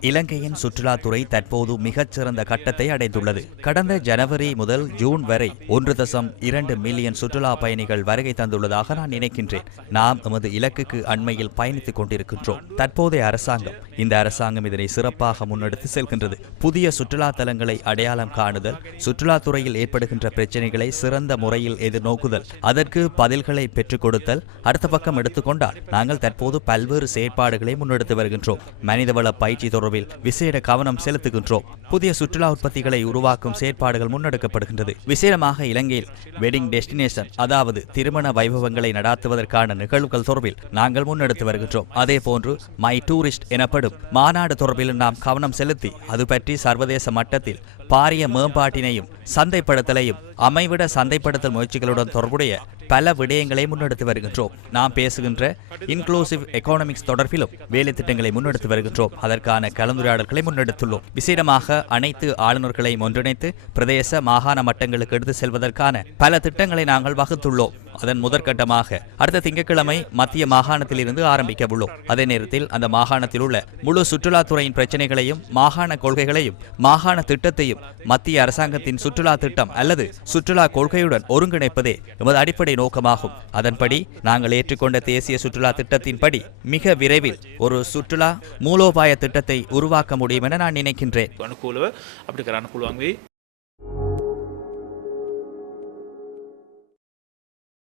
இலங்கையின் சுற்றுலாத்துறை தற்போது மிகச்சிறந்த கட்டத்தை அடைந்துள்ளது. கடந்த ஜனவரி முதல் ஜூன் வரை ஒன்று தசம் இரண்டு மில்லியன் சுற்றுலா பயணிகள் வருகை தந்துள்ளதாக நான் நினைக்கின்றேன். நாம் எமது இலக்குக்கு அண்மையில் பயணித்துக் கொண்டிருக்கின்றோம். தற்போதைய அரசாங்கம் இந்த அரசாங்கம் இதனை சிறப்பாக முன்னெடுத்து செல்கின்றது. புதிய சுற்றுலா தலங்களை அடையாளம் காணுதல் சுற்றுலாத்துறையில் ஏற்படுகின்ற பிரச்சனைகளை சிறந்த முறையில் எதிர்நோக்குதல் அதற்கு பதில்களை பெற்றுக் கொடுத்தல் அடுத்த பக்கம் எடுத்துக்கொண்டால் நாங்கள் தற்போது பல்வேறு செயற்பாடுகளை முன்னெடுத்து வருகின்றோம். மனிதவள பயிற்சி தொடர்பில் விசேட கவனம் செலுத்துகின்றோம். புதிய சுற்றுலா உற்பத்திகளை உருவாக்கும் செயற்பாடுகள் முன்னெடுக்கப்படுகின்றது. விசேடமாக இலங்கையில் வெட்டிங் டெஸ்டினேஷன் அதாவது திருமண வைபவங்களை நடாத்துவதற்கான நிகழ்வுகள் தொடர்பில் நாங்கள் முன்னெடுத்து வருகின்றோம். அதே போன்று மை டூரிஸ்ட் எனப்படும் மாநாடு தொடர்பில் நாம் கவனம் செலுத்தி அது பற்றி சர்வதேச மட்டத்தில் பாரிய மேம்பாட்டினையும் சந்தைப்படுத்தலையும் அமைவிட சந்தைப்படுத்தல் முயற்சிகளுடன் தொடர்புடைய பல விடயங்களை முன்னெடுத்து வருகின்றோம். நாம் பேசுகின்ற இன்க்ளூசிவ் எக்கானமிக்ஸ் தொடர்பிலும் வேலை திட்டங்களை முன்னெடுத்து வருகின்றோம். அதற்கான கலந்துரையாடல்களை முன்னெடுத்துள்ளோம். விசேடமாக அனைத்து ஆளுநர்களையும் ஒன்றிணைத்து பிரதேச மாகாண மட்டங்களுக்கு எடுத்து செல்வதற்கான பல திட்டங்களை நாங்கள் வகுத்துள்ளோம். அதன் முதற்கட்டமாக அடுத்த திங்கட்கிழமை மத்திய மாகாணத்திலிருந்து ஆரம்பிக்க உள்ளோம் அதே நேரத்தில் அந்த மாகாணத்தில் உள்ள முழு சுற்றுலாத்துறையின் பிரச்சனைகளையும் மாகாண கொள்கைகளையும் மாகாண திட்டத்தையும் மத்திய அரசாங்கத்தின் சுற்றுலா திட்டம் அல்லது சுற்றுலா கொள்கையுடன் ஒருங்கிணைப்பதே எமது அடிப்படை நோக்கமாகும். அதன்படி நாங்கள் ஏற்றுக்கொண்ட தேசிய சுற்றுலா திட்டத்தின்படி மிக விரைவில் ஒரு சுற்றுலா மூலோபாய திட்டத்தை உருவாக்க முடியும் என நான் நினைக்கின்றேன்.